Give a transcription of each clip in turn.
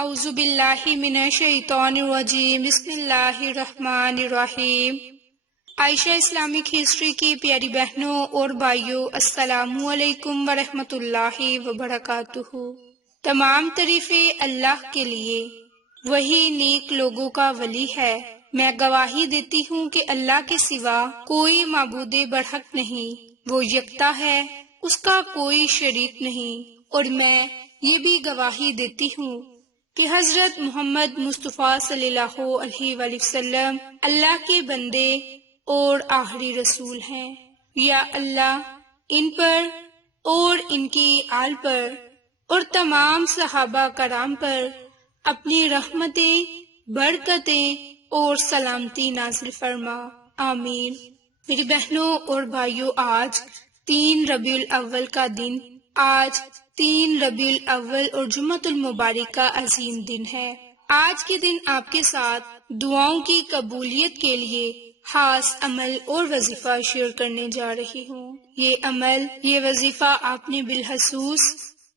اعوذ باللہ من الشیطان الرجیم، بسم اللہ الرحمن الرحیم۔ عائشہ اسلامک ہسٹری کی پیاری بہنوں اور بھائیوں، السلام علیکم ورحمۃ اللہ وبرکاتہ۔ تمام تعریفیں اللہ کے لیے، وہی نیک لوگوں کا ولی ہے۔ میں گواہی دیتی ہوں کہ اللہ کے سوا کوئی معبود برحق نہیں، وہ یکتا ہے، اس کا کوئی شریک نہیں۔ اور میں یہ بھی گواہی دیتی ہوں کہ حضرت محمد مصطفیٰ صلی اللہ علیہ وآلہ وسلم اللہ کے بندے اور آخری رسول ہیں۔ یا اللہ ان پر اور ان کی آل پر اور تمام صحابہ کرام پر اپنی رحمتیں، برکتیں اور سلامتی نازل فرما، آمین۔ میری بہنوں اور بھائیوں، آج 3 ربیع الاول کا دن، آج 3 ربیع الاول اور جمعۃ المبارک کا عظیم دن ہے۔ آج کے دن آپ کے ساتھ دعاؤں کی قبولیت کے لیے خاص عمل اور وظیفہ شیئر کرنے جا رہی ہوں۔ یہ عمل، یہ وظیفہ آپ نے بالخصوص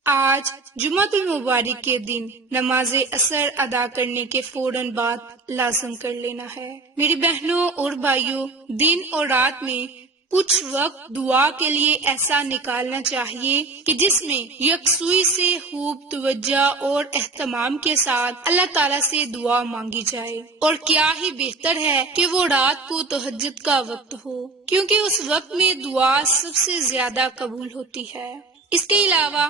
آج جمعۃ المبارک کے دن نماز عصر ادا کرنے کے فوراً بعد لازم کر لینا ہے۔ میری بہنوں اور بھائیوں، دن اور رات میں کچھ وقت دعا کے لیے ایسا نکالنا چاہیے کہ جس میں یکسوئی سے خوب توجہ اور اہتمام کے ساتھ اللہ تعالیٰ سے دعا مانگی جائے۔ اور کیا ہی بہتر ہے کہ وہ رات کو تہجد کا وقت ہو، کیونکہ اس وقت میں دعا سب سے زیادہ قبول ہوتی ہے۔ اس کے علاوہ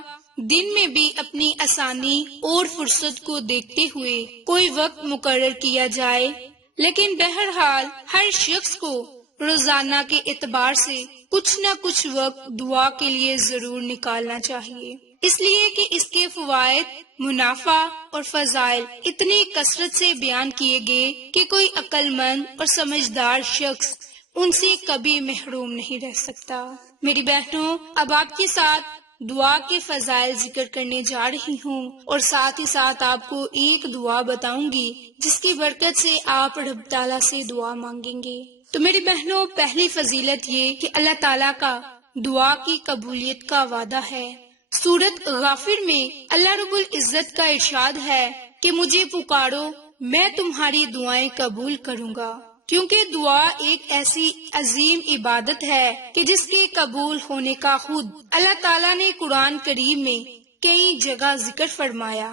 دن میں بھی اپنی آسانی اور فرصت کو دیکھتے ہوئے کوئی وقت مقرر کیا جائے، لیکن بہرحال ہر شخص کو روزانہ کے اعتبار سے کچھ نہ کچھ وقت دعا کے لیے ضرور نکالنا چاہیے، اس لیے کہ اس کے فوائد، منافع اور فضائل اتنی کثرت سے بیان کیے گئے کہ کوئی عقل مند اور سمجھدار شخص ان سے کبھی محروم نہیں رہ سکتا۔ میری بہنوں، اب آپ کے ساتھ دعا کے فضائل ذکر کرنے جا رہی ہوں، اور ساتھ ہی ساتھ آپ کو ایک دعا بتاؤں گی جس کی برکت سے آپ رب تعالیٰ سے دعا مانگیں گے۔ تو میری بہنوں، پہلی فضیلت یہ کہ اللہ تعالیٰ کا دعا کی قبولیت کا وعدہ ہے۔ سورۃ غافر میں اللہ رب العزت کا ارشاد ہے کہ مجھے پکارو، میں تمہاری دعائیں قبول کروں گا، کیونکہ دعا ایک ایسی عظیم عبادت ہے کہ جس کے قبول ہونے کا خود اللہ تعالیٰ نے قرآن کریم میں کئی جگہ ذکر فرمایا۔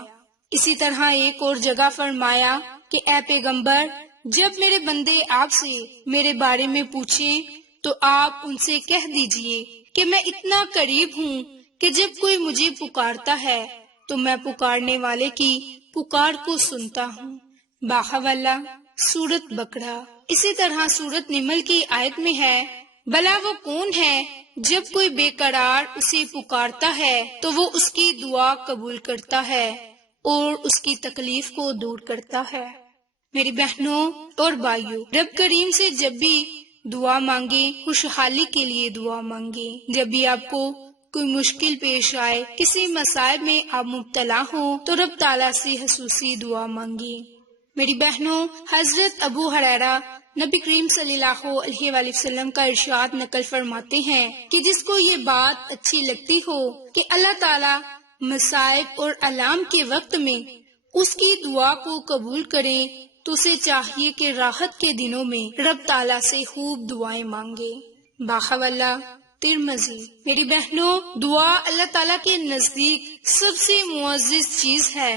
اسی طرح ایک اور جگہ فرمایا کہ اے پیغمبر، جب میرے بندے آپ سے میرے بارے میں پوچھیں تو آپ ان سے کہہ دیجئے کہ میں اتنا قریب ہوں کہ جب کوئی مجھے پکارتا ہے تو میں پکارنے والے کی پکار کو سنتا ہوں۔ باحولہ، سورۃ بقرہ۔ اسی طرح سورۃ نمل کی آیت میں ہے، بھلا وہ کون ہے جب کوئی بے قرار اسے پکارتا ہے تو وہ اس کی دعا قبول کرتا ہے اور اس کی تکلیف کو دور کرتا ہے۔ میری بہنوں اور بھائیوں، رب کریم سے جب بھی دعا مانگیں، خوشحالی کے لیے دعا مانگیں۔ جب بھی آپ کو کوئی مشکل پیش آئے، کسی مصائب میں آپ مبتلا ہوں تو رب تعالیٰ سے خصوصی دعا مانگیں۔ میری بہنوں، حضرت ابو ہریرہ نبی کریم صلی اللہ علیہ وآلہ وسلم کا ارشاد نقل فرماتے ہیں کہ جس کو یہ بات اچھی لگتی ہو کہ اللہ تعالیٰ مصائب اور آلام کے وقت میں اس کی دعا کو قبول کریں تو اسے چاہیے کہ راحت کے دنوں میں رب تعالیٰ سے خوب دعائیں مانگے۔ باحولہ، ترمذی۔ میری بہنوں، دعا اللہ تعالیٰ کے نزدیک سب سے معزز چیز ہے۔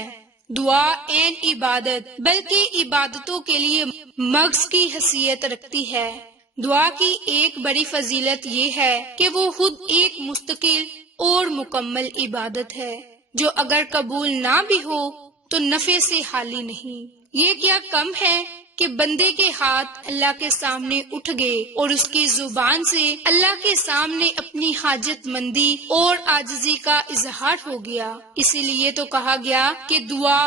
دعا عین عبادت بلکہ عبادتوں کے لیے مغز کی حیثیت رکھتی ہے۔ دعا کی ایک بڑی فضیلت یہ ہے کہ وہ خود ایک مستقل اور مکمل عبادت ہے، جو اگر قبول نہ بھی ہو تو نفع سے خالی نہیں۔ یہ کیا کم ہے کہ بندے کے ہاتھ اللہ کے سامنے اٹھ گئے اور اس کی زبان سے اللہ کے سامنے اپنی حاجت مندی اور عاجزی کا اظہار ہو گیا۔ اسی لیے تو کہا گیا کہ دعا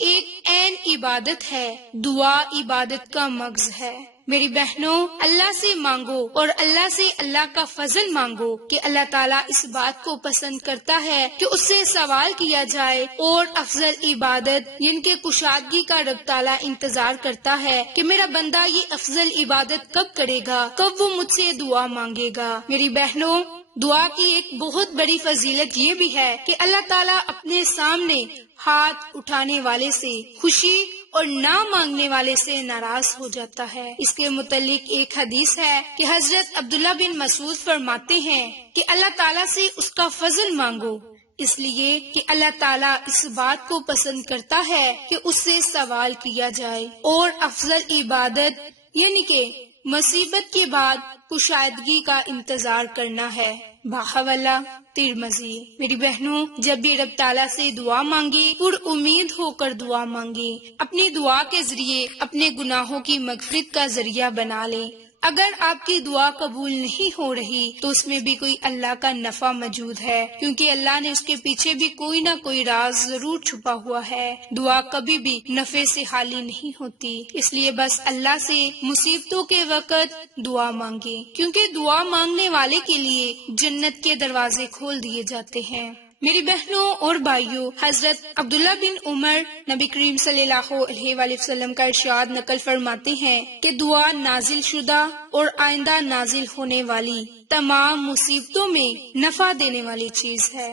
ایک عین عبادت ہے، دعا عبادت کا مغز ہے۔ میری بہنوں، اللہ سے مانگو اور اللہ سے اللہ کا فضل مانگو کہ اللہ تعالیٰ اس بات کو پسند کرتا ہے کہ اس سے سوال کیا جائے، اور افضل عبادت جن کے کشادگی کا رب تعالیٰ انتظار کرتا ہے کہ میرا بندہ یہ افضل عبادت کب کرے گا، کب وہ مجھ سے دعا مانگے گا۔ میری بہنوں، دعا کی ایک بہت بڑی فضیلت یہ بھی ہے کہ اللہ تعالیٰ اپنے سامنے ہاتھ اٹھانے والے سے خوشی اور نہ مانگنے والے سے ناراض ہو جاتا ہے۔ اس کے متعلق ایک حدیث ہے کہ حضرت عبداللہ بن مسعود فرماتے ہیں کہ اللہ تعالیٰ سے اس کا فضل مانگو، اس لیے کہ اللہ تعالیٰ اس بات کو پسند کرتا ہے کہ اس سے سوال کیا جائے، اور افضل عبادت یعنی کہ مصیبت کے بعد کشادگی کا انتظار کرنا ہے۔ باحولہ ترمذی۔ میری بہنوں، جب بھی رب تعالیٰ سے دعا مانگے پر امید ہو کر دعا مانگے، اپنی دعا کے ذریعے اپنے گناہوں کی مغفرت کا ذریعہ بنا لیں۔ اگر آپ کی دعا قبول نہیں ہو رہی تو اس میں بھی کوئی اللہ کا نفع موجود ہے، کیونکہ اللہ نے اس کے پیچھے بھی کوئی نہ کوئی راز ضرور چھپا ہوا ہے۔ دعا کبھی بھی نفع سے خالی نہیں ہوتی، اس لیے بس اللہ سے مصیبتوں کے وقت دعا مانگے، کیونکہ دعا مانگنے والے کے لیے جنت کے دروازے کھول دیے جاتے ہیں۔ میری بہنوں اور بھائیوں، حضرت عبداللہ بن عمر نبی کریم صلی اللہ علیہ وآلہ وسلم کا ارشاد نقل فرماتے ہیں کہ دعا نازل شدہ اور آئندہ نازل ہونے والی تمام مصیبتوں میں نفع دینے والی چیز ہے۔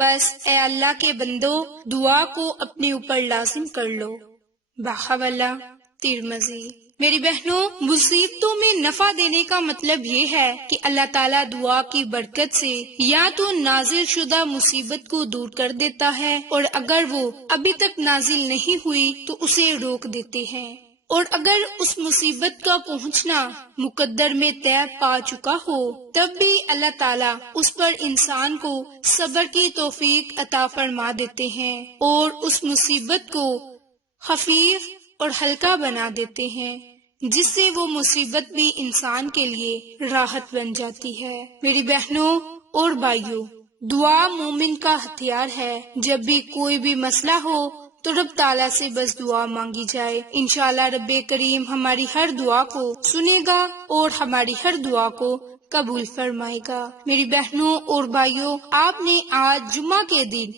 بس اے اللہ کے بندو، دعا کو اپنے اوپر لازم کر لو۔ باحولہ ترمذی۔ میری بہنوں، مصیبتوں میں نفع دینے کا مطلب یہ ہے کہ اللہ تعالیٰ دعا کی برکت سے یا تو نازل شدہ مصیبت کو دور کر دیتا ہے، اور اگر وہ ابھی تک نازل نہیں ہوئی تو اسے روک دیتے ہیں، اور اگر اس مصیبت کا پہنچنا مقدر میں طے پا چکا ہو تب بھی اللہ تعالیٰ اس پر انسان کو صبر کی توفیق عطا فرما دیتے ہیں اور اس مصیبت کو خفیف اور ہلکا بنا دیتے ہیں، جس سے وہ مصیبت بھی انسان کے لیے راحت بن جاتی ہے۔ میری بہنوں اور بھائیوں، دعا مومن کا ہتھیار ہے۔ جب بھی کوئی بھی مسئلہ ہو تو رب تعالیٰ سے بس دعا مانگی جائے، انشاءاللہ رب کریم ہماری ہر دعا کو سنے گا اور ہماری ہر دعا کو قبول فرمائے گا۔ میری بہنوں اور بھائیوں، آپ نے آج جمعہ کے دن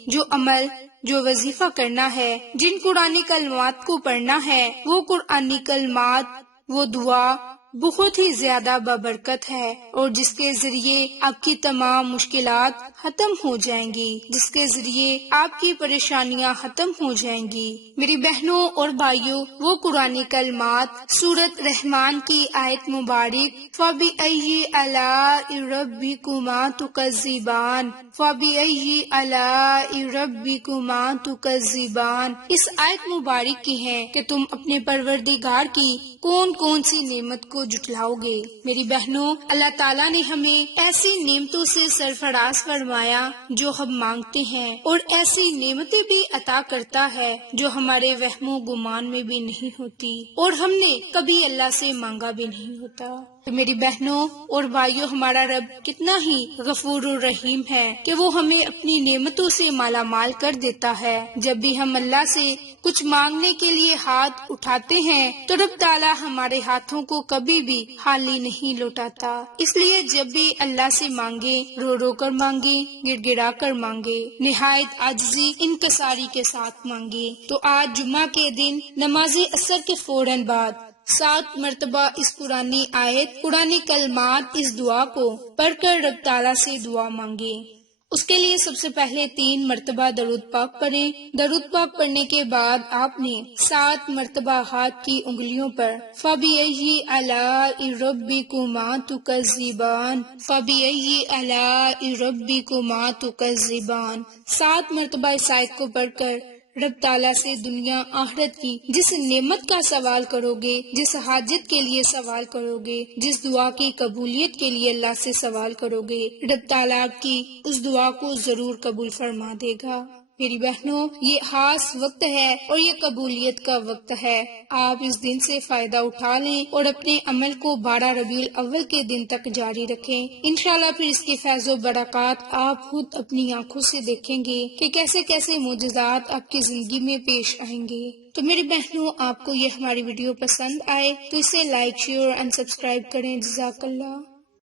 جو وظیفہ کرنا ہے، جن قرآنی کلمات کو پڑھنا ہے، وہ قرآنی کلمات، وہ دعا بہت ہی زیادہ بابرکت ہے، اور جس کے ذریعے آپ کی تمام مشکلات ختم ہو جائیں گی، جس کے ذریعے آپ کی پریشانیاں ختم ہو جائیں گی۔ میری بہنوں اور بھائیوں، وہ قرآنی کلمات سورۃ رحمان کی آیت مبارک فَبِأَيِّ آلَاءِ رَبِّكُمَا تُكَذِّبَانِ فَبِأَيِّ آلَاءِ رَبِّكُمَا تُكَذِّبَانِ، اس آیت مبارک کی ہے کہ تم اپنے پروردگار کی کون کون سی نعمت کو جھٹلاؤ گے۔ میری بہنوں، اللہ تعالیٰ نے ہمیں ایسی نعمتوں سے سرفراز فرمایا جو ہم مانگتے ہیں، اور ایسی نعمتیں بھی عطا کرتا ہے جو ہمارے وہم و گمان میں بھی نہیں ہوتی، اور ہم نے کبھی اللہ سے مانگا بھی نہیں ہوتا۔ تو میری بہنوں اور بھائیوں، ہمارا رب کتنا ہی غفور الرحیم ہے کہ وہ ہمیں اپنی نعمتوں سے مالا مال کر دیتا ہے۔ جب بھی ہم اللہ سے کچھ مانگنے کے لیے ہاتھ اٹھاتے ہیں تو رب تعالیٰ ہمارے ہاتھوں کو کبھی بھی خالی نہیں لوٹاتا۔ اس لیے جب بھی اللہ سے مانگے، رو رو کر مانگے، گڑ گڑا کر مانگے، نہایت عاجزی انکساری کے ساتھ مانگے۔ تو آج جمعہ کے دن نماز عصر کے فوراً بعد 7 مرتبہ اس قرآنی آیت، قرآنی کلمات، اس دعا کو پڑھ کر رب تعالیٰ سے دعا مانگے۔ اس کے لیے سب سے پہلے 3 مرتبہ درود پاک پڑھیں۔ درود پاک پڑھنے کے بعد آپ نے 7 مرتبہ ہاتھ کی انگلیوں پر فَبِأَيِّ آلَاءِ رَبِّكُمَا تُكَذِّبَانِ فَبِأَيِّ آلَاءِ رَبِّكُمَا تُكَذِّبَانِ 7 مرتبہ اس آیت کو پڑھ کر رب تعالیٰ سے دنیا آخرت کی جس نعمت کا سوال کرو گے، جس حاجت کے لیے سوال کرو گے، جس دعا کی قبولیت کے لیے اللہ سے سوال کرو گے، رب تعالیٰ کی اس دعا کو ضرور قبول فرما دے گا۔ میری بہنوں، یہ خاص وقت ہے اور یہ قبولیت کا وقت ہے۔ آپ اس دن سے فائدہ اٹھا لیں اور اپنے عمل کو 12 ربیع الاول کے دن تک جاری رکھیں۔ انشاءاللہ پھر اس کے فیض و برکات آپ خود اپنی آنکھوں سے دیکھیں گے کہ کیسے کیسے معجزات آپ کی زندگی میں پیش آئیں گے۔ تو میری بہنوں، آپ کو یہ ہماری ویڈیو پسند آئے تو اسے لائک، شیئر اور سبسکرائب کریں۔ جزاک اللہ۔